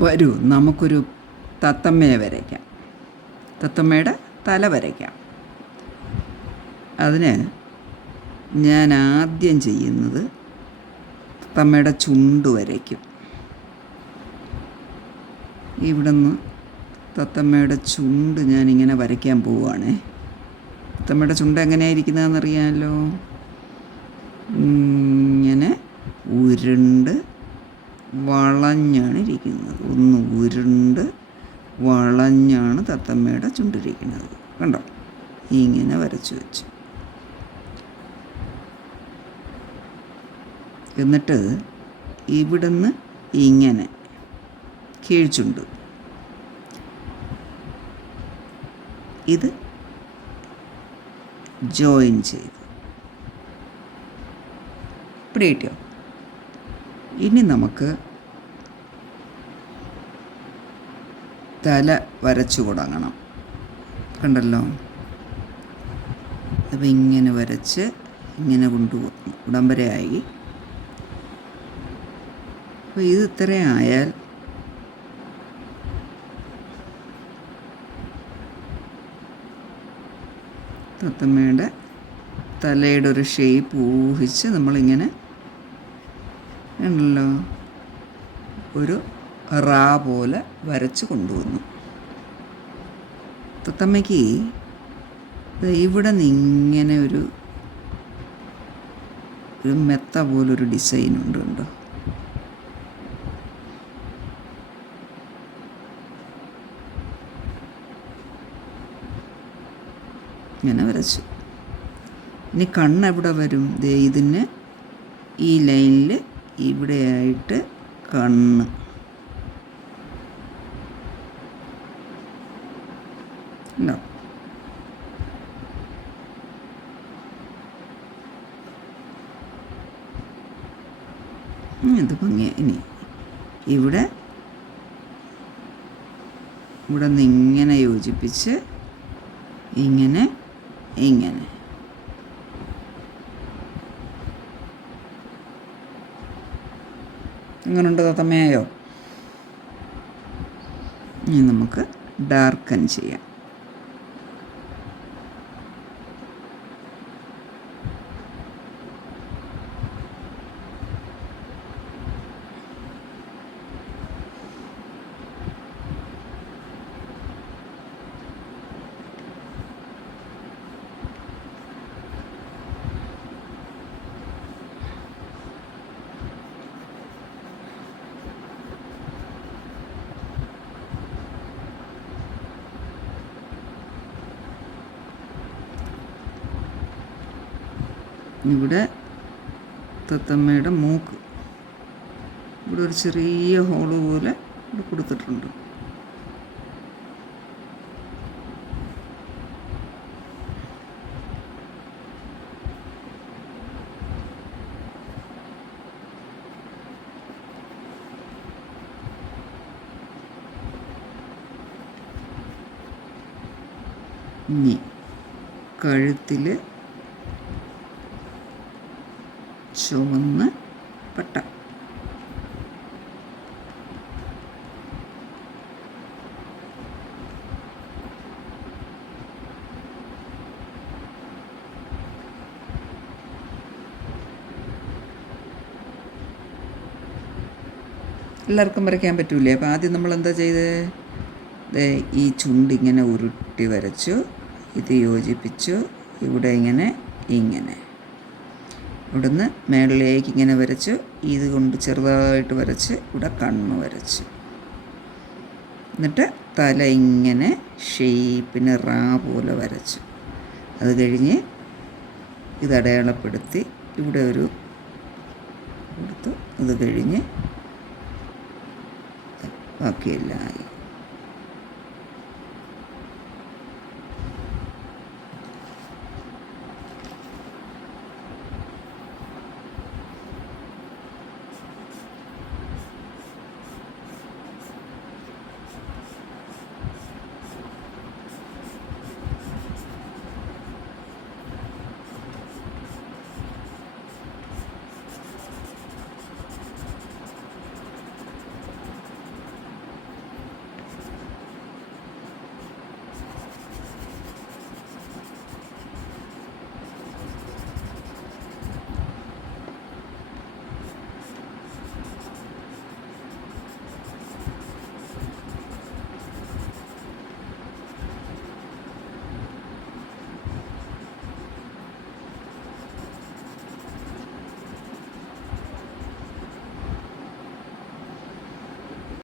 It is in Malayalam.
വരൂ നമുക്കൊരു തത്തമ്മയെ വരയ്ക്കാം. തത്തമ്മയുടെ തല വരയ്ക്കാം. അതിന് ഞാൻ ആദ്യം ചെയ്യുന്നത് തത്തമ്മയുടെ ചുണ്ട് വരയ്ക്കും. ഇവിടുന്ന് തത്തമ്മയുടെ ചുണ്ട് ഞാനിങ്ങനെ വരയ്ക്കാൻ പോവുകയാണേ. തത്തമ്മയുടെ ചുണ്ട് എങ്ങനെയായിരിക്കുന്നതെന്നറിയാമല്ലോ. ഇങ്ങനെ ഉരുണ്ട് വളഞ്ഞാണ് ഇരിക്കുന്നത്. ഒന്ന് ഉരുണ്ട് വളഞ്ഞാണ് തത്തമ്മയുടെ ചുണ്ടിരിക്കുന്നത്. കണ്ടോ? ഇങ്ങനെ വരച്ചു വെച്ചു. എന്നിട്ട് ഇവിടുന്ന് ഇങ്ങനെ കീഴ്ചുണ്ട്. ഇത് ജോയിൻ ചെയ്ത് ഇവിടെ കിട്ടിയോ? ഇനി നമുക്ക് തല വരച്ചു തുടങ്ങണം. കണ്ടല്ലോ? അപ്പോൾ ഇങ്ങനെ വരച്ച് ഇങ്ങനെ കൊണ്ടുപോകുന്നു. ഇവിടം വരെ ആയി. അപ്പോൾ ഇത് ഇത്രയും ആയാൽ തത്തമ്മയുടെ തലയുടെ ഒരു ഷേപ്പ് ഊഹിച്ച് നമ്മളിങ്ങനെ ഉണ്ടല്ലോ ഒരു റാ പോലെ വരച്ച് കൊണ്ടുവന്നു. തത്തമ്മയ്ക്ക് ഇവിടെ നിന്ന് ഇങ്ങനെ ഒരു മെത്ത പോലൊരു ഡിസൈൻ ഉണ്ട്. കണ്ടോ? ഇങ്ങനെ വരച്ചു. ഇനി കണ്ണ് എവിടെ വരും? ദേ ഇതിന് ഈ ലൈനിൽ ഇവിടെയായിട്ട് കണ്ണ്. ഉണ്ടോ? ഇത് ഭംഗി. ഇനി ഇവിടെ നിന്ന് ഇങ്ങനെ യോജിപ്പിച്ച് ഇങ്ങനെ ഇങ്ങനെ എങ്ങനെയുണ്ട് തത്തമ്മയായോ? ഇനി നമുക്ക് ഡാർക്കൻ ചെയ്യാം. ഇവിടെ തത്തമ്മയുടെ മൂക്ക് ഇവിടെ ഒരു ചെറിയ ഹോള് പോലെ ഇവിടെ കൊടുത്തിട്ടുണ്ട്. ഇനി കഴുത്തിൽ ചുവന്ന പട്ട. എല്ലാവർക്കും വരയ്ക്കാൻ പറ്റൂലേ? അപ്പോൾ ആദ്യം നമ്മൾ എന്താ ചെയ്തത്? ഈ ചുണ്ടിങ്ങനെ ഉരുട്ടി വരച്ചു. ഇത് യോജിപ്പിച്ചു. ഇവിടെ ഇങ്ങനെ ഇങ്ങനെ ഇവിടുന്ന് മേളിലേക്ക് ഇങ്ങനെ വരച്ചു. ഇത് കൊണ്ട് ചെറുതായിട്ട് വരച്ച് ഇവിടെ കണ്ണ് വരച്ചു. എന്നിട്ട് തല ഇങ്ങനെ ഷേപ്പിന് റാ പോലെ വരച്ചു. അത് കഴിഞ്ഞ് ഇത് അടയാളപ്പെടുത്തി ഇവിടെ ഒരു കൊടുത്തു. അത് കഴിഞ്ഞ് ബാക്കിയെല്ലാം ആയി.